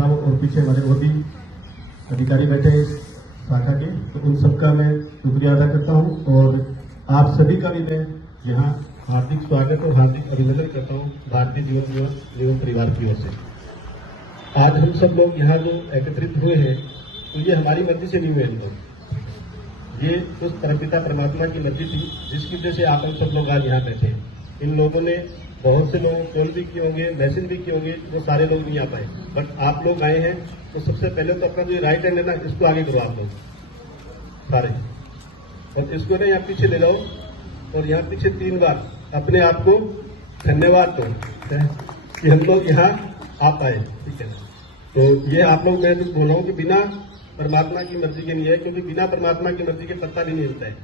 साहब और पीछे हमारे और भी अधिकारी बैठे हैं शाखा के, तो उन सबका मैं शुक्रिया अदा करता हूं और आप सभी का भी मैं यहाँ हार्दिक स्वागत और हार्दिक अभिनंदन करता हूं भारतीय जीवन एवं परिवार की ओर से। आज हम सब लोग यहाँ जो एकत्रित हुए हैं तो ये हमारी मर्जी से नहीं हुए हम लोग, ये उस परमपिता परमात्मा की मर्जी थी जिसकी वजह से आप हम सब लोग आज यहाँ बैठे हैं। इन लोगों ने बहुत से लोग कॉल भी किए होंगे, मैसेज भी किए होंगे, वो सारे लोग नहीं आ पाए, बट आप लोग आए हैं तो सबसे पहले तो अपना जो राइट हैंड है ना, इसको आगे करो आप लोग सारे, और इसको ना यहाँ पीछे ले जाओ और यहाँ पीछे 3 बार अपने आप को धन्यवाद दो कि हम लोग यहाँ आ पाए। ठीक है, तो ये आप लोग मैं बोल रहा हूँ कि बिना परमात्मा की मर्जी के नहीं है, क्योंकि बिना परमात्मा की मर्जी के पत्ता भी नहीं मिलता है।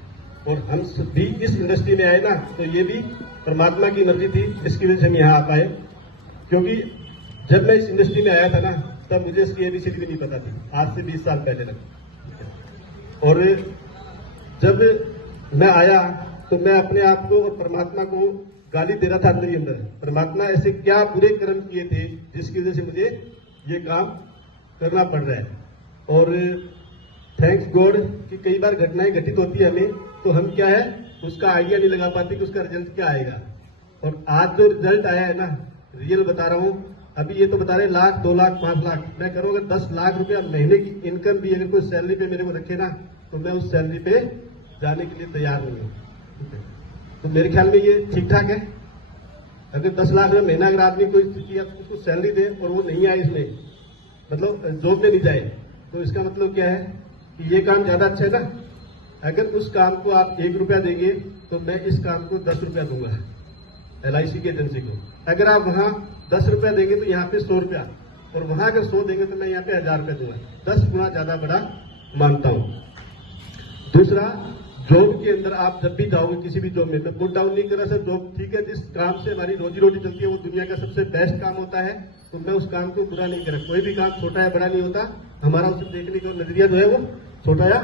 और हम भी इस इंडस्ट्री में आए ना तो ये भी परमात्मा की मर्जी थी, इसकी वजह से हम यहाँ आ पाए। क्योंकि जब मैं इस इंडस्ट्री में आया था ना तब मुझे इसकी ABCD भी नहीं पता थी, आज से 20 साल पहले तक। और जब मैं आया तो मैं अपने आप को और परमात्मा को गाली दे रहा था अंदर ही अंदर, परमात्मा ऐसे क्या बुरे कर्म किए थे जिसकी वजह से मुझे ये काम करना पड़ रहा है। और थैंक्स गॉड कि कई बार घटनाएं घटित होती है हमें, तो हम क्या है उसका आइडिया नहीं लगा पाते कि उसका रिजल्ट क्या आएगा। और आज जो रिजल्ट आया है ना, रियल बता रहा हूं, अभी ये तो बता रहे 1 लाख 2 लाख 5 लाख, मैं करूँ अगर 10 लाख रुपया महीने की इनकम भी अगर कोई सैलरी पे मेरे को रखे ना तो मैं उस सैलरी पे जाने के लिए तैयार नहीं हूँ। तो मेरे ख्याल में ये ठीक ठाक है। अगर 10 लाख रुपया महीना अगर आदमी कोई उसको सैलरी दे और वो नहीं आए इसमें, मतलब जॉब में नहीं जाए, तो इसका मतलब क्या है कि ये काम ज्यादा अच्छा है ना। अगर उस काम को आप 1 रुपया देंगे तो मैं इस काम को 10 रुपया दूंगा LIC की एजेंसी को। अगर आप वहां 10 रुपया देंगे तो यहाँ पे 100 रुपया, और वहां अगर 100 देंगे तो मैं यहाँ पे 1000 रुपया दूंगा, 10 गुना ज्यादा बड़ा मानता हूं। दूसरा, जॉब के अंदर आप जब भी जाओगे किसी भी जॉब में, मैं पुट डाउन नहीं कर रहा सर, जॉब ठीक है, जिस काम से हमारी रोजी रोटी चलती है वो दुनिया का सबसे बेस्ट काम होता है, तो मैं उस काम को बुरा नहीं कर रहा। कोई भी काम छोटा या बड़ा नहीं होता, हमारा उसे देखने का नजरिया जो है वो छोटा या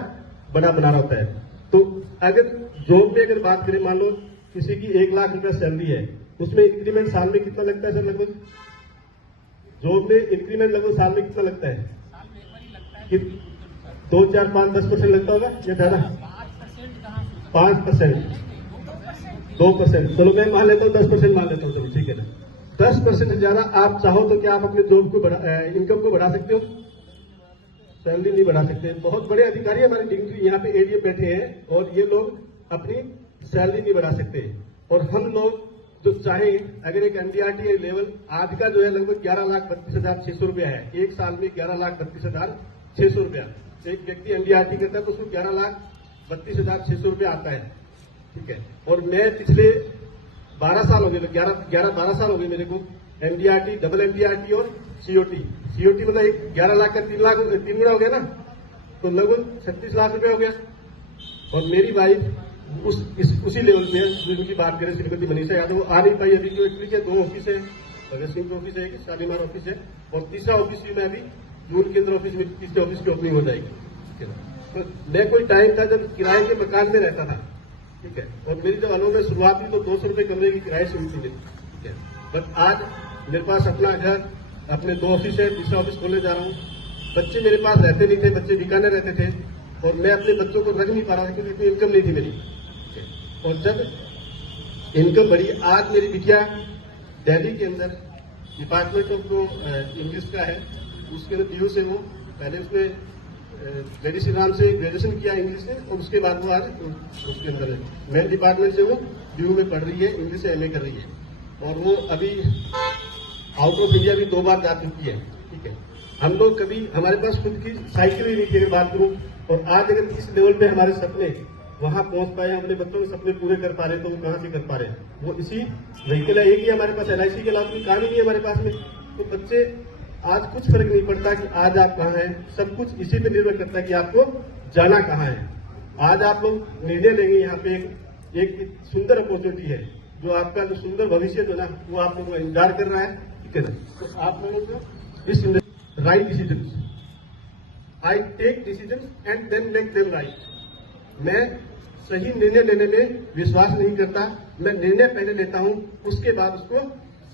बड़ा बना रहा होता है। तो अगर जॉब में अगर बात करें, मान लो किसी की 1 लाख रुपया सैलरी है, उसमें इंक्रीमेंट साल में कितना लगता है सर? लगभग जॉब में इंक्रीमेंट लगभग साल में कितना लगता है? 2, 4, 5, 10% लगता होगा या ज्यादा? 5%, 2%, चलो मैं मान लेता हूँ 10% मान लेता हूँ, चलो ठीक है ना। 10% से ज्यादा आप चाहो तो क्या आप अपने जॉब को इनकम को बढ़ा सकते हो? सैलरी नहीं बढ़ा सकते। बहुत बड़े अधिकारी हमारे डिग्री यहाँ पे ADM बैठे हैं और ये लोग अपनी सैलरी नहीं बढ़ा सकते। और हम लोग जो चाहें, अगर एक NDRT लेवल आज का जो है लगभग 11,32,600 रुपया है, एक साल में 11,32,600 रुपया एक व्यक्ति NDRT करता है तो उसको 11,32,600 रुपया आता है। ठीक है, और मैं पिछले 12 साल हो गए, 11-12 साल हो गए मेरे को NDRT, डबल NDRT और COT मतलब 11 लाख का 3 गुना हो गया ना, तो लगभग 36 लाख रुपया हो गया। और मेरी वाइफ उसी लेवल पे है जिनकी बात करें, श्रीमती मनीषा यादव, वो आ नहीं पाई अभी, क्यों? एक्चुअली 2 ऑफिस है, भगत सिंह का ऑफिस है, शालीमार ऑफिस है, और तीसरा ऑफिस भी मैं अभी जून के अंदर ऑफिस में तीसरे ऑफिस की ओपनिंग हो जाएगी। तो मैं कोई टाइम था जब किराए के मकान में रहता था, ठीक है, और मेरी जब अनु में शुरुआत हुई तो 200 रुपये कमरे की किराए से मिलती थी, ठीक है। बट आज मेरे पास अपना घर, अपने 2 ऑफिस है, तीसरा ऑफिस खोलने जा रहा हूँ। बच्चे मेरे पास रहते नहीं थे, बच्चे बीकानेर रहते थे, और मैं अपने बच्चों को रख नहीं पा रहा था क्योंकि इतनी इनकम नहीं थी मेरी। और जब इनकम बढ़ी, आज मेरी बिटिया दिल्ली के अंदर डिपार्टमेंट ऑफ इंग्लिश का है, उसके अंदर DU से वो पहले उसमें लेडी श्री राम से ग्रेजुएशन किया इंग्लिश में, और उसके बाद वो आज उसके अंदर मेन डिपार्टमेंट से वो DU में पढ़ रही है, इंग्लिश से MA कर रही है। और वो अभी आउट ऑफ इंडिया भी 2 बार जा चुकी है। ठीक है, हम लोग कभी, हमारे पास खुद की साइकिल ही नहीं थी अगर बात करूं, और आज अगर इस लेवल पे हमारे सपने वहां पहुंच पाए, अपने बच्चों के सपने पूरे कर पा रहे, तो वो कहां से कर पा रहे हैं? वो इसी व्हीकल है, एक ही हमारे पास LIC के अलावा कोई काम ही नहीं है हमारे पास में। तो बच्चे, आज कुछ फर्क नहीं पड़ता कि आज आप कहाँ हैं, सब कुछ इसी पे निर्भर करता है कि आपको जाना कहाँ है। आज आप लोग निर्णय लेंगे, यहाँ पे एक सुंदर अपॉर्चुनिटी है, जो आपका जो सुंदर भविष्य जो ना वो आप लोगों को इंतजार कर रहा है। ठीक है ना, तो आप लोगों को इस right decision, I take decision and then make them right. मैं सही निर्णय लेने में विश्वास नहीं करता, मैं निर्णय पहले लेता हूं, उसके बाद उसको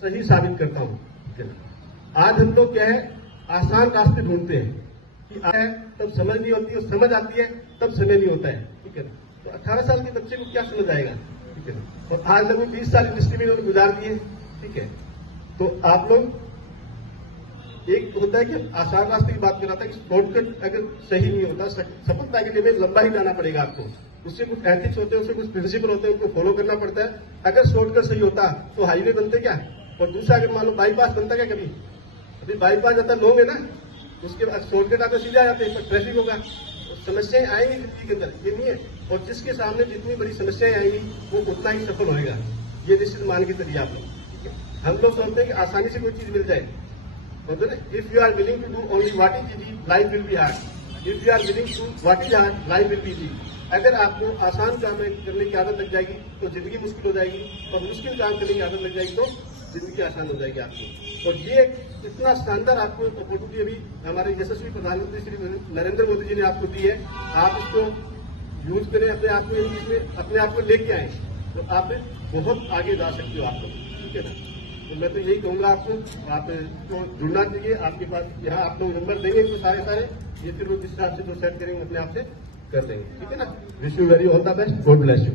सही साबित करता हूं। आज हम लोग क्या है, आसान रास्ते ढूंढते हैं कि है तब समझ नहीं होती और समझ आती है तब समय नहीं होता है, ठीक है ना। तो 18 साल के बच्चे को क्या समझ आएगा, ठीक है ना। और आज लगभग 20 साल इंडस्ट्री में उन्होंने गुजार दिए, ठीक है। तो आप लोग, एक होता है कि आसान रास्ते की बात कर रहा था कि शॉर्टकट अगर सही नहीं होता, सफलता के लिए में लंबा ही जाना पड़ेगा आपको। उससे कुछ एथिक्स होते हैं, उससे कुछ प्रिंसिपल होते हैं, उनको फॉलो करना पड़ता है। अगर शॉर्टकट सही होता तो हाईवे बनते क्या, और दूसरा अगर मान लो बाईपास बनता क्या कभी, अभी बाईपास जाता लोग है ना, उसके बाद शॉर्टकट आते सीधे आ जाते हैं, पर ट्रैफिक होगा, समस्याएं आएंगी जिंदगी के अंदर, ये नहीं है। और जिसके सामने जितनी बड़ी समस्याएं आएंगी वो उतना ही सफल होएगा, ये निश्चित मान के चलिए आप लोग, ठीक है। हम लोग सोचते हैं कि आसानी से कोई चीज मिल जाए, बोलते ना, if you are willing to do only what is easy, life will be hard. If you are willing to what is hard, life will be easy. अगर आपको आसान काम करने की आदत लग जाएगी तो जिंदगी मुश्किल हो जाएगी, और मुश्किल काम करने की आदत लग जाएगी तो जिंदगी आसान हो जाएगी आपकी। और ये इतना शानदार आपको अपॉर्चुनिटी अभी हमारे यशस्वी प्रधानमंत्री श्री नरेंद्र मोदी जी ने आपको दी है, आप इसको यूज करें, अपने आप को इसमें अपने आप को लेके आए तो आप बहुत आगे जा सकते हो आप लोग, ठीक है ना। तो मैं तो यही कहूंगा आपको, आप तो जुड़ना चाहिए। आपके पास यहाँ आप लोग नंबर देंगे तो सारे ये फिर वो जिस हिसाब से जो सेट करेंगे अपने आप से कर देंगे, ठीक है ना। Wish you very all the best, God bless you.